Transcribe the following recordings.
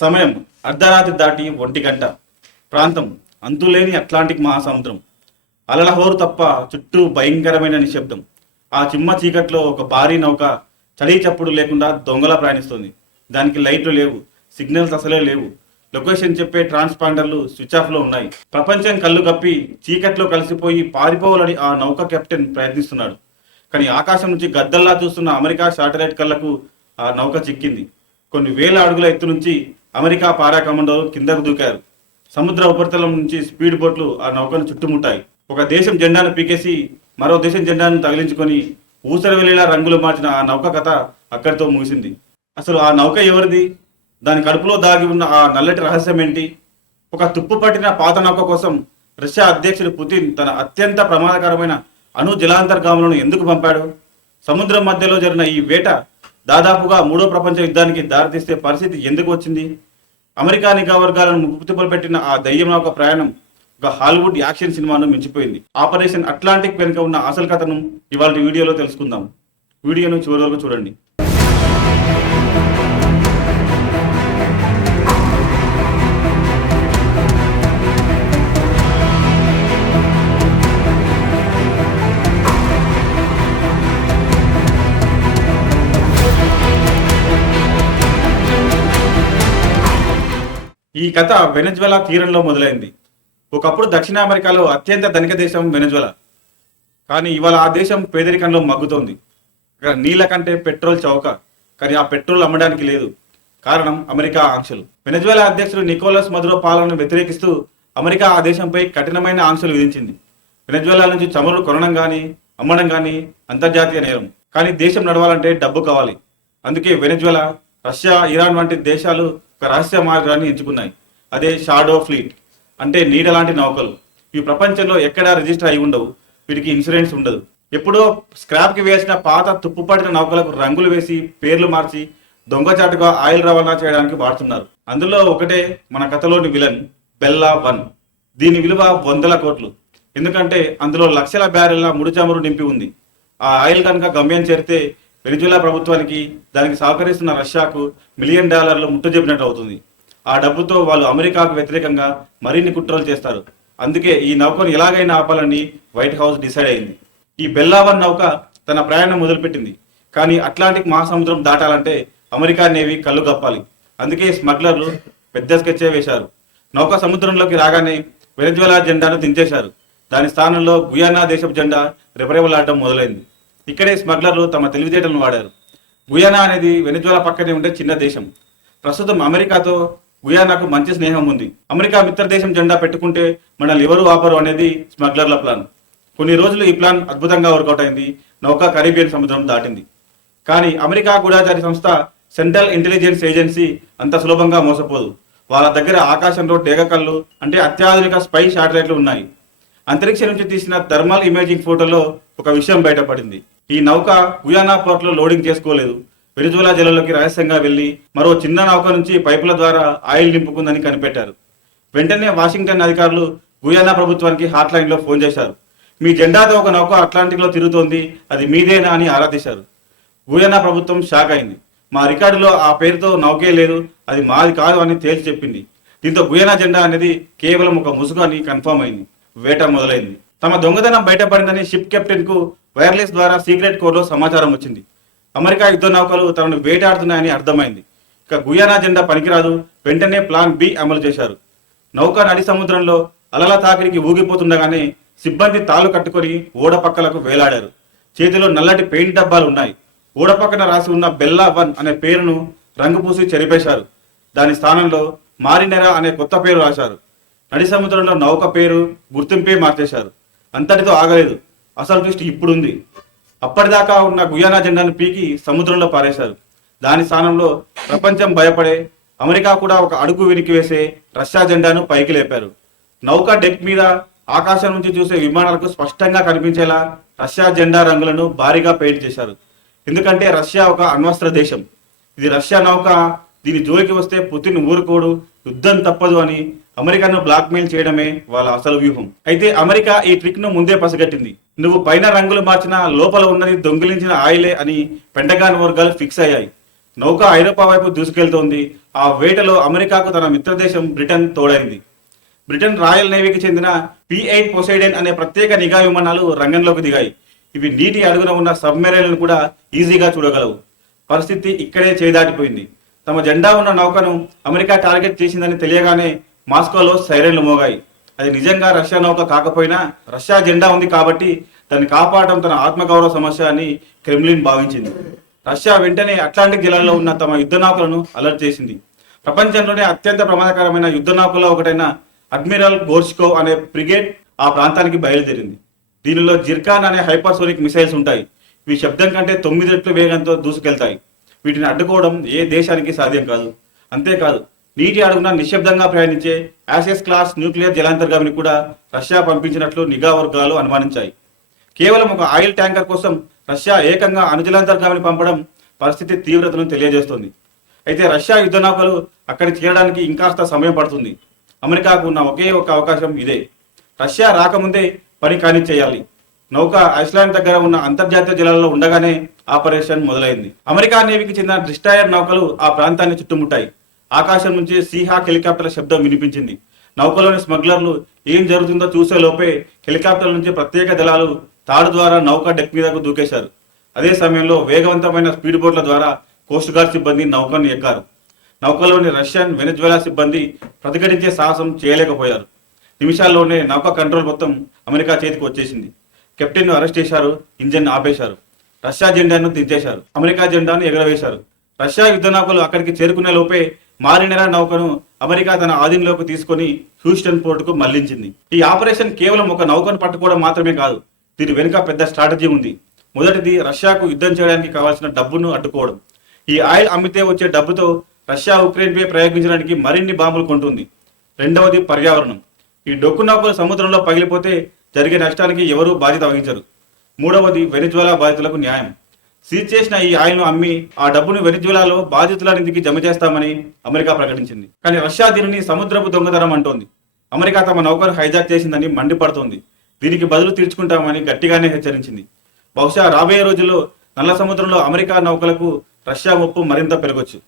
సమయం అర్ధరాత్రి దాటి 1 గంట. ప్రాంతం అంతులేని అట్లాంటిక్ మహాసముద్రం. అలల హోరు తప్ప చుట్టూ భయంకరమైన నిశ్శబ్దం. ఆ చిమ్మ చీకట్లో ఒక భారీ నౌక చడి చప్పుడు లేకుండా దొంగలా ప్రయాణిస్తుంది. దానికి లైట్లు లేవు, సిగ్నల్స్ అసలే లేవు. లొకేషన్ చెప్పే ట్రాన్స్పాండర్లు స్విచ్ ఆఫ్లో ఉన్నాయి. ప్రపంచం కళ్ళు కప్పి చీకట్లో కలిసిపోయి పారిపోవాలని ఆ నౌక కెప్టెన్ ప్రయత్నిస్తున్నాడు. కానీ ఆకాశం నుంచి గద్దల్లా చూస్తున్న అమెరికా శాటిలైట్ కళ్ళకు ఆ నౌక చిక్కింది. కొన్ని వేల అడుగుల ఎత్తు నుంచి అమెరికా పారా కమాండోలు కిందకు దూకారు. సముద్ర ఉపరితలం నుంచి స్పీడ్ బోట్లు ఆ నౌకను చుట్టుముట్టాయి. ఒక దేశం జెండాను పీకేసి మరో దేశం జెండాను తగిలించుకొని ఊసరవెల్లిలా రంగులు మార్చిన ఆ నౌక కథ అక్కడితో ముగిసింది. అసలు ఆ నౌక ఎవరిది? దాని కడుపులో దాగి ఉన్న ఆ నల్లటి రహస్యం ఏంటి? ఒక తుప్పు పట్టిన పాత నౌక కోసం రష్యా అధ్యక్షుడు పుతిన్ తన అత్యంత ప్రమాదకరమైన అణు జలాంతర్గాములను ఎందుకు పంపాడు? సముద్రం మధ్యలో జరిగిన ఈ వేట దాదాపుగా 3వ ప్రపంచ యుద్ధానికి దారితీసే పరిస్థితి ఎందుకు వచ్చింది? అమెరికా నిఘా వర్గాలను ముప్పుతిప్పలు పెట్టిన ఆ దయ్యం నౌక ప్రయాణం ఒక హాలీవుడ్ యాక్షన్ సినిమాను మించిపోయింది. ఆపరేషన్ అట్లాంటిక్ వెనుక ఉన్న అసలు కథను ఇవాళ వీడియోలో తెలుసుకుందాం. వీడియోను చివరి వరకు చూడండి. ఈ కథ వెనెజువెలా తీరంలో మొదలైంది. ఒకప్పుడు దక్షిణ అమెరికాలో అత్యంత ధనిక దేశం వెనెజువెలా. కానీ ఇవాళ ఆ దేశం పేదరికంలో మగ్గుతోంది. ఇక్కడ నీళ్ళ కంటే పెట్రోల్ చౌక. కానీ ఆ పెట్రోల్ అమ్మడానికి లేదు. కారణం అమెరికా ఆంక్షలు. వెనెజువెలా అధ్యక్షుడు నికోలస్ మదురో పాలనను వ్యతిరేకిస్తూ అమెరికా ఆ దేశంపై కఠినమైన ఆంక్షలు విధించింది. వెనెజువెలా నుంచి చమురు కొనడం కానీ అమ్మడం కానీ అంతర్జాతీయ నేరం. కానీ దేశం నడవాలంటే డబ్బు కావాలి. అందుకే వెనెజువెలా, రష్యా, ఇరాన్ వంటి దేశాలు ఒక రహస్య మార్గాన్ని ఎంచుకున్నాయి. అదే షాడో ఫ్లీట్, అంటే నీడ లాంటి నౌకలు. ఇవి ప్రపంచంలో ఎక్కడా రిజిస్టర్ అయి ఉండవు. వీటికి ఇన్సూరెన్స్ ఉండదు. ఎప్పుడో స్క్రాప్కి వేసిన పాత తుప్పుపడిన నౌకలకు రంగులు వేసి పేర్లు మార్చి దొంగచాటుగా ఆయిల్ రవాణా చేయడానికి వాడుతున్నారు. అందులో ఒకటే మన కథలోని విలన్ బెల్లా 1. దీని విలువ 100 కోట్లు. ఎందుకంటే అందులో లక్షల బ్యారెల్ల ముడి చమురు నింపి ఉంది. ఆ ఆయిల్ కనుక గమ్యం చేరితే వెనిజులా ప్రభుత్వానికి, దానికి సహకరిస్తున్న రష్యాకు $1 మిలియన్ ముట్టుజెప్పినట్టు అవుతుంది. ఆ డబ్బుతో వాళ్ళు అమెరికాకు వ్యతిరేకంగా మరిన్ని కుట్రలు చేస్తారు. అందుకే ఈ నౌకను ఎలాగైనా ఆపాలని వైట్ హౌస్ డిసైడ్ అయింది. ఈ బెల్లా 1 నౌక తన ప్రయాణం మొదలుపెట్టింది. కానీ అట్లాంటిక్ మహాసముద్రం దాటాలంటే అమెరికా నేవీ కళ్ళు కప్పాలి. అందుకే స్మగ్లర్లు పెద్ద స్కెచ్చే వేశారు. నౌక సముద్రంలోకి రాగానే వెనెజువెలా జెండాను దించేశారు. దాని స్థానంలో గుయానా దేశపు జెండా రెపరెపలాడటం మొదలైంది. ఇక్కడే స్మగ్లర్లు తమ తెలివితేటలను వాడారు. గుయానా అనేది వెనెజువెలా పక్కనే ఉండే చిన్న దేశం. ప్రస్తుతం అమెరికాతో గుయానాకు మంచి స్నేహం ఉంది. అమెరికా మిత్ర దేశం జెండా పెట్టుకుంటే మనల్ని ఎవరు ఆపరు అనేది స్మగ్లర్ల ప్లాన్. కొన్ని రోజులు ఈ ప్లాన్ అద్భుతంగా వర్కౌట్ అయింది. నౌక కరీబియన్ సముద్రం దాటింది. కానీ అమెరికా గూఢచారి సంస్థ సెంట్రల్ ఇంటెలిజెన్స్ ఏజెన్సీ అంత సులభంగా మోసపోదు. వాళ్ళ దగ్గర ఆకాశంలో డేగకళ్ళు, అంటే అత్యాధునిక స్పై శాటిలైట్లు ఉన్నాయి. అంతరిక్షం నుంచి తీసిన థర్మల్ ఇమేజింగ్ ఫోటోలో ఒక విషయం బయటపడింది. ఈ నౌక గుయానా పోర్ట్లో లోడింగ్ చేసుకోలేదు. వెనిజువెలా జలంలోకి రహస్యంగా వెళ్లి మరో చిన్న నౌక నుంచి పైపుల ద్వారా ఆయిల్ నింపుకుందని కనిపెట్టారు. వెంటనే వాషింగ్టన్ అధికారులు గుయానా ప్రభుత్వానికి హాట్లైన్లో ఫోన్ చేశారు. మీ జెండాతో ఒక నౌక అట్లాంటిక్లో తిరుగుతోంది, అది మీదేనా అని ఆరాధించారు. గుయానా ప్రభుత్వం షాక్ అయింది. మా రికార్డులో ఆ పేరుతో నౌకే లేదు, అది మాది కాదు అని తేల్చి చెప్పింది. దీంతో గుయానా జెండా అనేది కేవలం ఒక ముసుగు అని కన్ఫర్మ్ అయింది. వేట మొదలైంది. తమ దొంగతనం బయటపడిందని షిప్ కెప్టెన్ కు వైర్లెస్ ద్వారా సీక్రెట్ కోడ్లో సమాచారం వచ్చింది. అమెరికా యుద్ధ నౌకలు తనను వేటాడుతున్నాయని అర్థమైంది. ఇక గుయానా జెండా పనికిరాదు. వెంటనే ప్లాన్ బి అమలు చేశారు. నౌక నడి సముద్రంలో అలల తాకిడికి ఊగిపోతుండగానే సిబ్బంది తాళ్ళు కట్టుకొని ఓడ పక్కలకు వేలాడారు. చేతిలో నల్లటి పెయింట్ డబ్బాలు ఉన్నాయి. ఓడ పక్కన రాసి ఉన్న బెల్లా 1 అనే పేరును రంగు పూసి చెరిపేశారు. దాని స్థానంలో మారినెరా అనే కొత్త పేరు రాశారు. నడి సముద్రంలో నౌక పేరు, గుర్తింపే మార్చేశారు. అంతటితో ఆగలేదు. అసలు ట్విస్ట్ ఇప్పుడుంది. అప్పటిదాకా ఉన్న గుయానా జెండాను పీకి సముద్రంలో పారేశారు. దాని స్థానంలో ప్రపంచం భయపడే, అమెరికా కూడా ఒక అడుగు వెనక్కి వేసే రష్యా జెండాను పైకి లేపారు. నౌక డెక్ మీద ఆకాశం నుంచి చూసే విమానాలకు స్పష్టంగా కనిపించేలా రష్యా జెండా రంగులను భారీగా పెయింట్ చేశారు. ఎందుకంటే రష్యా ఒక అణ్వస్త్ర దేశం. ఇది రష్యా నౌక, దీని జోలికి వస్తే పుతిన్ ఊరుకోడు, యుద్ధం తప్పదు అని అమెరికాను బ్లాక్మెయిల్ చేయడమే వాళ్ళ అసలు వ్యూహం. అయితే అమెరికా ఈ ట్రిక్ ను ముందే పసిగట్టింది. నువ్వు పైన రంగులు మార్చినా లోపల ఉన్నది దొంగిలించిన ఆయిలే అని పెంటగాన్ వర్గాలు ఫిక్స్ అయ్యాయి. నౌక ఐరోపా వైపు దూసుకెళ్తోంది. ఆ వేటలో అమెరికాకు తన మిత్రదేశం బ్రిటన్ తోడైంది. బ్రిటన్ రాయల్ నేవీకి చెందిన P-8 పొసైడన్ అనే ప్రత్యేక నిఘా విమానాలు రంగంలోకి దిగాయి. ఇవి నీటి అడుగున ఉన్న సబ్మెరైన్లను కూడా ఈజీగా చూడగలవు. పరిస్థితి ఇక్కడే చేదాటిపోయింది. తమ జెండా ఉన్న నౌకను అమెరికా టార్గెట్ చేసిందని తెలియగానే మాస్కోలో సైరన్లు మోగాయి. అది నిజంగా రష్యా నౌక కాకపోయినా రష్యా జెండా ఉంది కాబట్టి దాన్ని కాపాడటం తన ఆత్మగౌరవ సమస్య అని క్రెమ్లిన్ భావించింది. రష్యా వెంటనే అట్లాంటిక్ జలాల్లో ఉన్న తమ యుద్ధ నౌకలను అలర్ట్ చేసింది. ప్రపంచంలోనే అత్యంత ప్రమాదకరమైన యుద్ధ నౌకలో ఒకటైన అడ్మిరల్ గోర్ష్కోవ్ అనే బ్రిగేడ్ ఆ ప్రాంతానికి బయలుదేరింది. దీనిలో జిర్కాన్ అనే హైపర్సోనిక్ మిసైల్స్ ఉంటాయి. ఇవి శబ్దం కంటే 9 రెట్లు వేగంతో దూసుకెళ్తాయి. వీటిని అడ్డుకోవడం ఏ దేశానికి సాధ్యం కాదు. అంతేకాదు, నీటి అడుగున నిశ్శబ్దంగా ప్రయాణించే యాసెస్ క్లాస్ న్యూక్లియర్ జలాంతర్గామిని కూడా రష్యా పంపించినట్లు నిఘా వర్గాలు అనుమానించాయి. కేవలం ఒక ఆయిల్ ట్యాంకర్ కోసం రష్యా ఏకంగా అణుజలాంతర్గామిని పంపడం పరిస్థితి తీవ్రతను తెలియజేస్తుంది. అయితే రష్యా యుద్ధ నౌకలు అక్కడికి చేరడానికి ఇంకాస్త సమయం పడుతుంది. అమెరికాకు ఉన్న ఒకే ఒక అవకాశం ఇదే. రష్యా రాకముందే పని కానిచ్చేయాలి. నౌక ఐస్లాండ్ దగ్గర ఉన్న అంతర్జాతీయ జలాల్లో ఉండగానే ఆపరేషన్ మొదలైంది. అమెరికా నేవీకి చెందిన డిస్ట్రాయర్ నౌకలు ఆ ప్రాంతాన్ని చుట్టుముట్టాయి. ఆకాశం నుంచి సీహాక్ హెలికాప్టర్ల శబ్దం వినిపించింది. నౌకలోని స్మగ్లర్లు ఏం జరుగుతుందో చూసే లోపే హెలికాప్టర్ల నుంచి ప్రత్యేక దళాలు తాడు ద్వారా నౌక డెక్ మీదకు దూకేశారు. అదే సమయంలో వేగవంతమైన స్పీడ్ బోట్ల ద్వారా కోస్ట్ గార్డ్ సిబ్బంది నౌకను ఎక్కారు. నౌకలోని రష్యన్, వెనెజువెలా సిబ్బంది ప్రతిఘటించే సాహసం చేయలేకపోయారు. నిమిషాల్లోనే నౌక కంట్రోల్ మొత్తం అమెరికా చేతికి వచ్చేసింది. కెప్టెన్ను అరెస్ట్ చేశారు, ఇంజన్ ఆపేశారు, రష్యా జెండాను దించేశారు, అమెరికా జెండాను ఎగరవేశారు. రష్యా యుద్ధ నౌకలు అక్కడికి చేరుకునే లోపే మారినెరా నౌకను అమెరికా తన ఆధీనంలోకి తీసుకొని హ్యూస్టన్ పోర్టుకు మళ్లించింది. ఈ ఆపరేషన్ కేవలం ఒక నౌకను పట్టుకోవడం మాత్రమే కాదు, దీని వెనుక పెద్ద స్ట్రాటజీ ఉంది. మొదటిది, రష్యాకు యుద్ధం చేయడానికి కావాల్సిన డబ్బును అడ్డుకోవడం. ఈ ఆయిల్ అమ్మితే వచ్చే డబ్బుతో రష్యా ఉక్రెయిన్పై ప్రయోగించడానికి మరిన్ని బాంబులు కొంటుంది. రెండవది, పర్యావరణం. ఈ డొక్కు నౌకలు సముద్రంలో పగిలిపోతే జరిగే నష్టానికి ఎవరూ బాధ్యత వహించరు. మూడవది, వెనిజువెలా బాధితులకు న్యాయం. సీజ్ చేసిన ఈ ఆయిల్ను అమ్మి ఆ డబ్బును వెనిజువెలాలో బాధితుల నిధికి జమ చేస్తామని అమెరికా ప్రకటించింది. కానీ రష్యా దీనిని సముద్రపు దొంగతనం అంటోంది. అమెరికా తమ నౌకను హైజాక్ చేసిందని మండిపడుతోంది. దీనికి బదులు తీర్చుకుంటామని గట్టిగానే హెచ్చరించింది. బహుశా రాబోయే రోజుల్లో నల్ల సముద్రంలో అమెరికా నౌకలకు రష్యా ఒప్పు మరింత పెరగొచ్చు.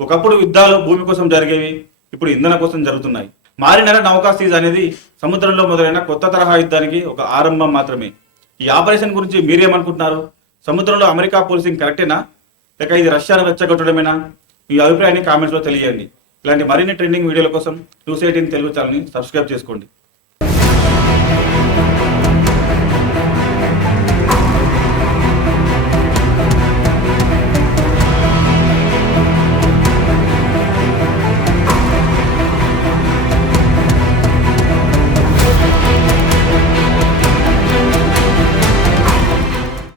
ఒకప్పుడు యుద్ధాలు భూమి కోసం జరిగేవి, ఇప్పుడు ఇంధన కోసం జరుగుతున్నాయి. మారినెర నౌకా సీజ్ అనేది సముద్రంలో మొదలైన కొత్త తరహా యుద్ధానికి ఒక ఆరంభం మాత్రమే. ఈ ఆపరేషన్ గురించి మీరేమనుకుంటున్నారు? సముద్రంలో అమెరికా పోలీసింగ్ కరెక్టేనా, లేక ఇది రష్యాను రెచ్చగొట్టడమేనా? మీ అభిప్రాయాన్ని కామెంట్స్లో తెలియజేయండి. ఇలాంటి మరిన్ని ట్రెండింగ్ వీడియోల కోసం News18 తెలుగు ఛానల్ని సబ్స్క్రైబ్ చేసుకోండి.